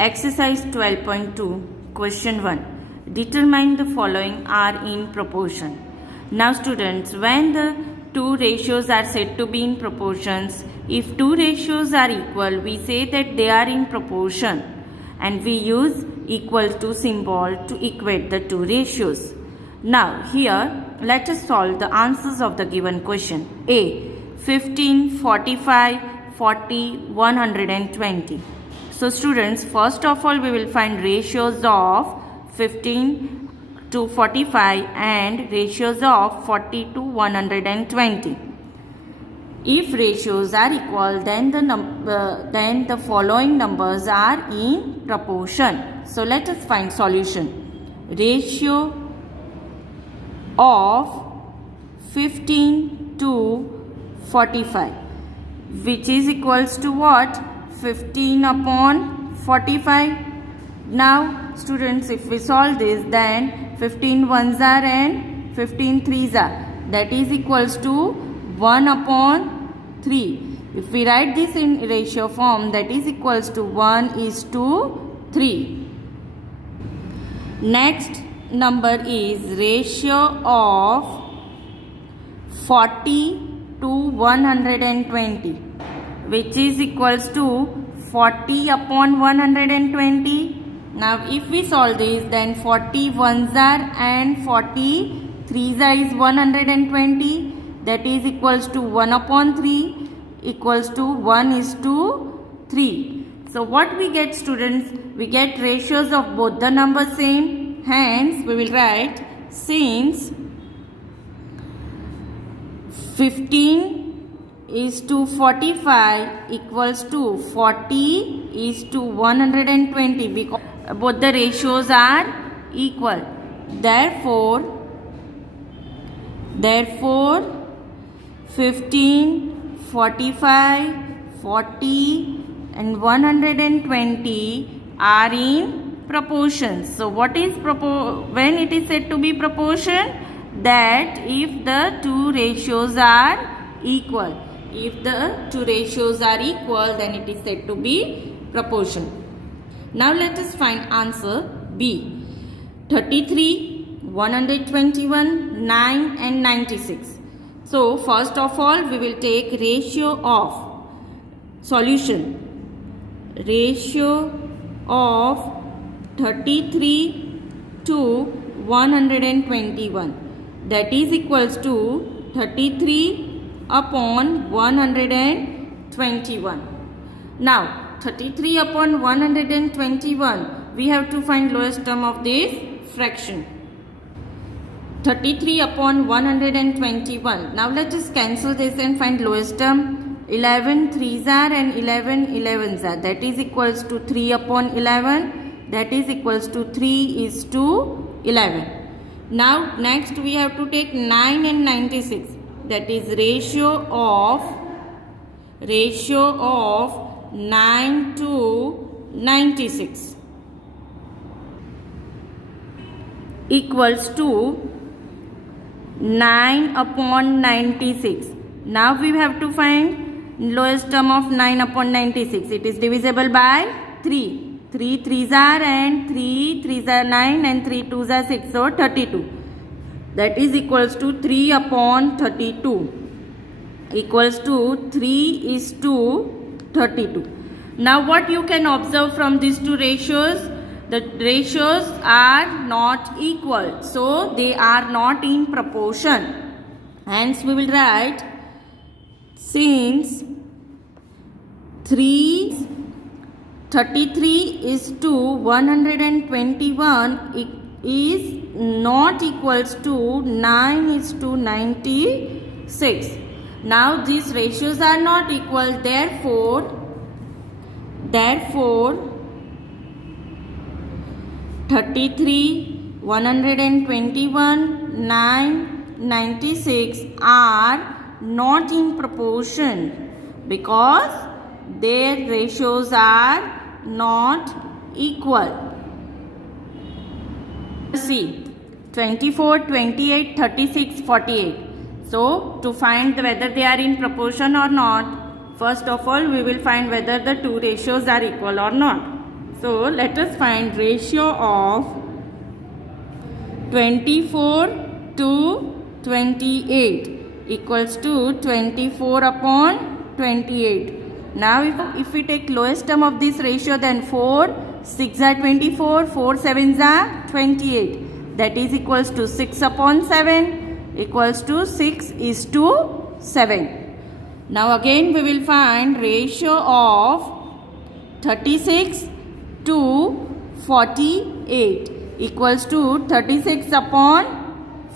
Exercise 12.2, question 1. Determine the following are in proportion. Now students, when the two ratios are said to be in proportions, if two ratios are equal, we say that they are in proportion and we use equal to symbol to equate the two ratios. Now here, let us solve the answers of the given question. A. 15, 45, 40, 120. So students, first of all we will find ratios of 15 to 45 and ratios of 40 to 120. If ratios are equal, then the following numbers are in proportion. So let us find solution. Ratio of 15 to 45, which is equals to what? 15 upon 45. Now students, if we solve this, then 15 ones are and 15 threes are, that is equals to 1 upon 3. If we write this in ratio form, that is equals to 1:3. Next number is ratio of 40 to 120, which is equals to 40 upon 120. Now if we solve this, then 40 ones are and 40 threes are is 120, that is equals to 1 upon 3 equals to 1:3. So what we get students? We get ratios of both the numbers same. Hence we will write, since 15:45 equals to 40:120, because both the ratios are equal. Therefore 15, 45, 40 and 120 are in proportion. So what is when it is said to be proportion? That if the two ratios are equal. If the two ratios are equal, then it is said to be proportion. Now let us find answer B. 33, 121, 9 and 96. So first of all we will take ratio of solution. Ratio of 33 to 121, that is equals to 33 upon 121. Now 33 upon 121, we have to find lowest term of this fraction. 33 upon 121. Now let us cancel this and find lowest term. 11 threes are and 11 11s are, that is equals to 3 upon 11, that is equals to 3:11. Now next we have to take 9 and 96, that is ratio of 9 to 96 equals to 9 upon 96. Now we have to find lowest term of 9 upon 96. It is divisible by 3. 3 threes are and 3 threes are 9 and 3 twos are 6, so 32. That is equals to 3 upon 32 equals to 3:32. Now what you can observe from these two ratios? The ratios are not equal, so they are not in proportion. Hence we will write, since 33:121 is not equals to 9:96. Now these ratios are not equal, therefore 33, 121, 9, 96 are not in proportion because their ratios are not equal. See, 24, 28, 36, 48. So to find whether they are in proportion or not, first of all we will find whether the two ratios are equal or not. So let us find ratio of 24 to 28 equals to 24 upon 28. Now if we take lowest term of this ratio, then 4 6 are 24, 4 7s are 28. That is equals to 6 upon 7 equals to 6 is to 7. Now again we will find ratio of 36 to 48 equals to 36 upon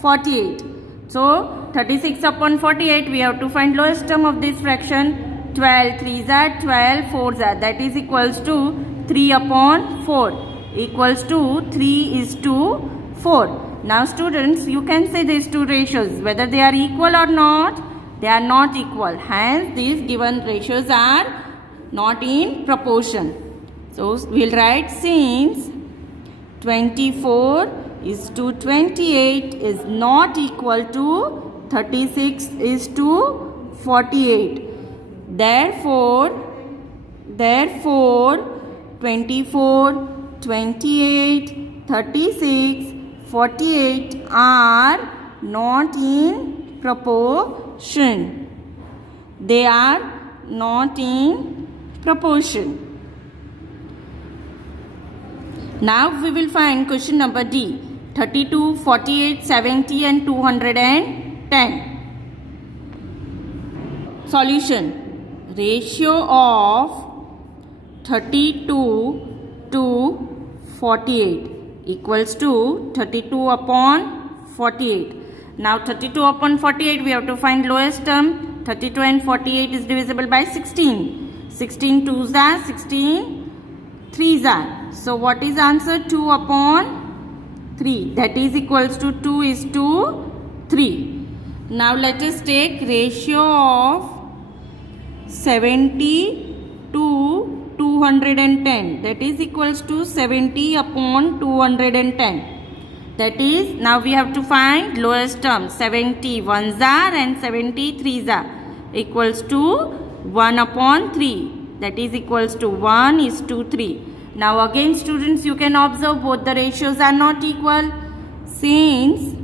48. So 36 upon 48 we have to find lowest term of this fraction. 12 3s are 12, 4s are, that is equals to 3 upon 4 equals to 3 is to 4. Now students, you can say these two ratios whether they are equal or not. They are not equal, hence these given ratios are not in proportion. So we will write, since 24 is to 28 is not equal to 36 is to 48. Therefore 24, 28, 36, 48 are not in proportion. They are not in proportion. Now we will find question number D. 32, 48, 70 and 210. Solution. Ratio of 32 to 48 equals to 32 upon 48. Now 32 upon 48 we have to find lowest term. 32 and 48 is divisible by 16. 16 2s are, 16 3s are. So what is answer? 2 upon 3, that is equals to 2 is to 3. Now let us take ratio of 70 to 210, that is equals to 70 upon 210. That is, now we have to find lowest term. 70 1s are and 70 3s are equals to 1 upon 3, that is equals to 1 is to 3. Now again students, you can observe both the ratios are not equal. Since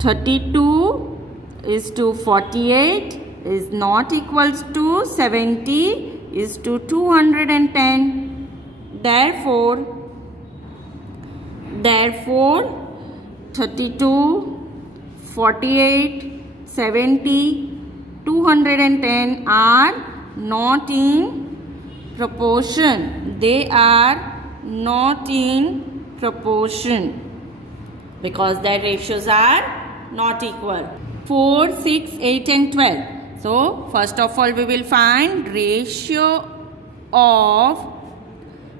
32 is to 48 is not equals to 70 is to 210. Therefore 32, 48, 70, 210 are not in proportion. They are not in proportion because their ratios are not equal. 4, 6, 8 and 12. So first of all we will find ratio of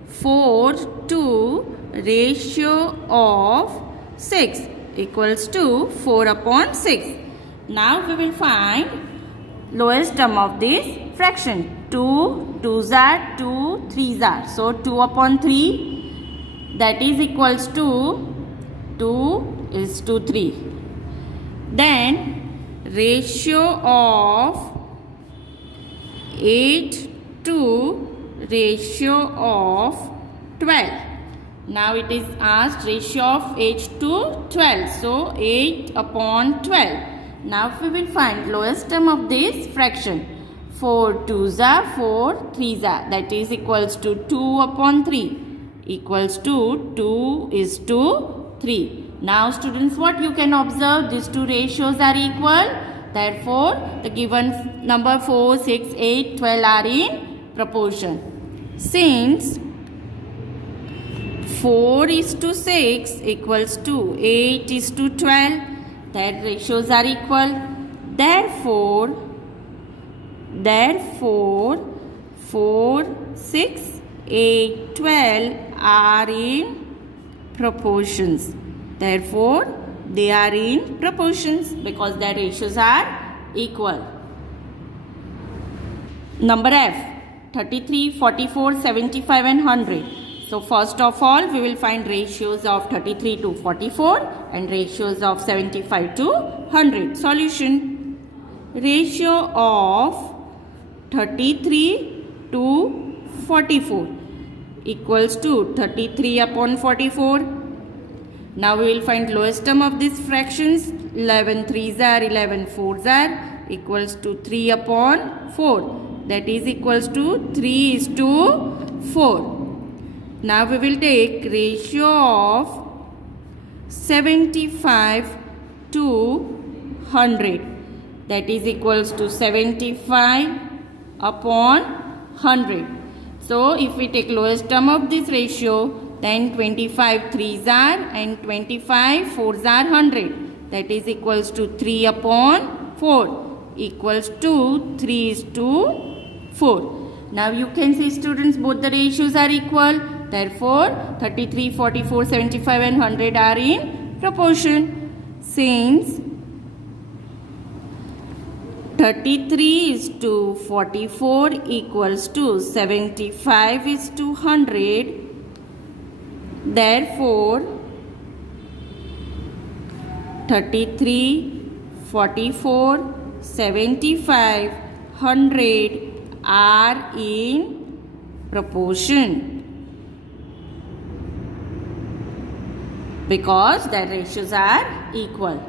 4 to ratio of 6 equals to 4 upon 6. Now we will find lowest term of this fraction. 2 2s are, 2 3s are. So 2 upon 3, that is equals to 2 is to 3. Then ratio of 8 to ratio of 12. Now it is asked ratio of 8 to 12. So 8 upon 12. Now we will find lowest term of this fraction. 4 2s are, 4 3s are, that is equals to 2 upon 3 equals to 2 is to 3. Now students, what you can observe, these two ratios are equal. Therefore the given number 4, 6, 8, 12 are in proportion. Since 4 is to 6 equals to 8 is to 12, their ratios are equal. Therefore 4, 6, 8, 12 are in proportions. Therefore they are in proportions because their ratios are equal. Number F. 33, 44, 75 and 100. So first of all we will find ratios of 33 to 44 and ratios of 75 to 100. Solution. Ratio of 33 to 44 equals to 33 upon 44. Now we will find lowest term of these fractions. 11 3s are 11 4s are equals to 3 upon 4. That is equals to 3:4. Now we will take ratio of 75 to 100. That is equals to 75 upon 100. So if we take lowest term of this ratio, then 25 3s are and 25 4s are 100. That is equals to 3 upon 4 equals to 3:4. Now you can see, students, both the ratios are equal. Therefore 33, 44, 75 and 100 are in proportion. Since 33:44 equals to 75:100, therefore 33, 44, 75, 100 are in proportion because their ratios are equal.